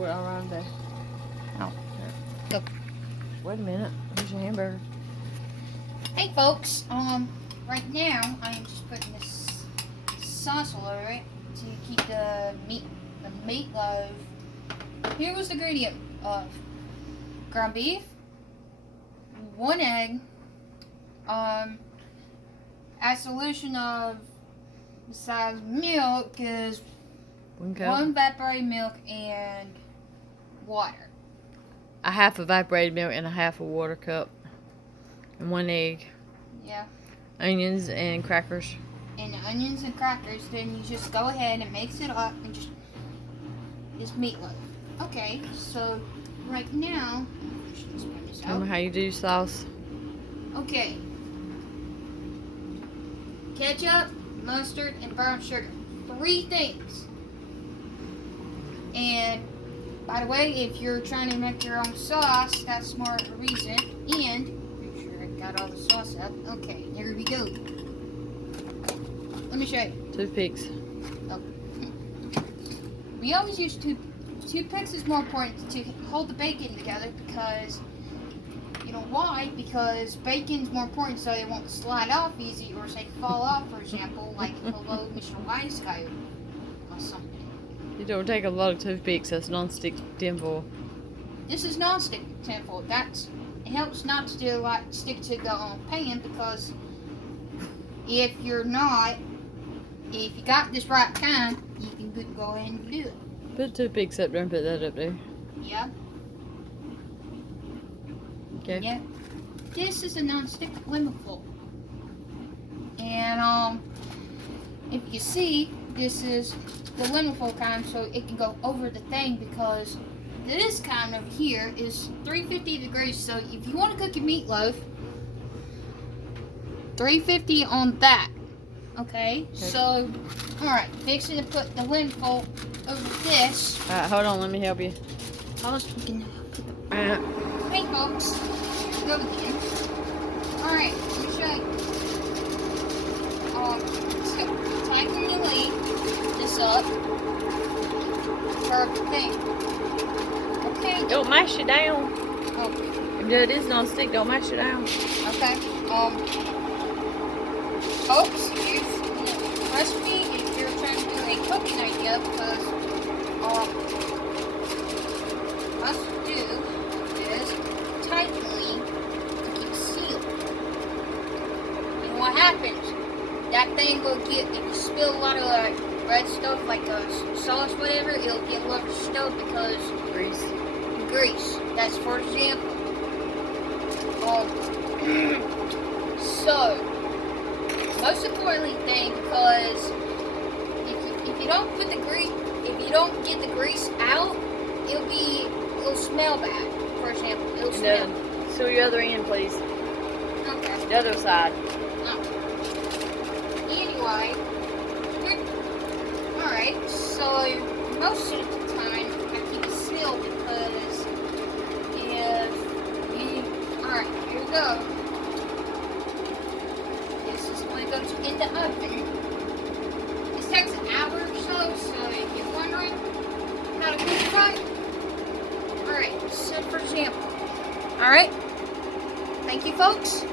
pour it all around there. Oh, go. Wait a minute. Here's your hamburger. Hey folks, right now I am just putting this sauce all over it to keep the meatloaf. Here was the ingredient of ground beef, 1 egg, a solution of besides milk is 1 cup. 1 evaporated milk and water. A half evaporated milk and a half a water cup. And 1 egg. Yeah. Onions and crackers. And onions and crackers, then you just go ahead and mix it up and just this meatloaf. Okay, so right now, let's bring this Tell out. me how you do sauce. Okay. Ketchup, mustard, and brown sugar. 3 things. And by the way, if you're trying to make your own sauce, that's more of a reason. And make sure I got all the sauce up. Okay, here we go. Let me show you. Toothpicks. Oh. We always use toothpicks is more important to hold the bacon together because, you know why? Because bacon's more important so it won't slide off easy or say fall off, for example, like below Michelin Ice guy or something. You don't take a lot of toothpicks. That's non-stick tin foil. This is non-stick tin foil. It helps not to do like stick to the pan because if you got this right kind, you can go ahead and do it. Put toothpicks up there and put that up there. Yeah. Okay. Yeah. This is a non-stick lemon foil. And if you see, this is the lemon foil kind, so it can go over the thing because this kind of here is 350 degrees. So if you want to cook your meatloaf, 350 on that. Okay. So, all right, fixing to put the lemon foil over this. All right, hold on. Let me help you. We can put the hey folks, go again. All right, let me show you. So tightly this up. Perfect thing. Okay. Don't mash it down. Oh. If it is non-stick, don't mash it down. Okay. Folks, recipe if you're trying to do a cooking idea because must do is tightly to keep sealed. And what happens? That thing will get, if you spill a lot of red stuff like sauce, whatever, it'll get a little stove because grease. That's for example. So most importantly thing, because if you don't put the grease, if you don't get the grease out, it'll smell bad. For example, it'll smell. So your other end, please. Okay. The other side. Anyway, all right. So most of the time I keep it sealed because all right, here we go. Goes in the oven. This takes an hour or so, so if you're wondering how to cook it right. Alright, so for example. Alright. Thank you folks.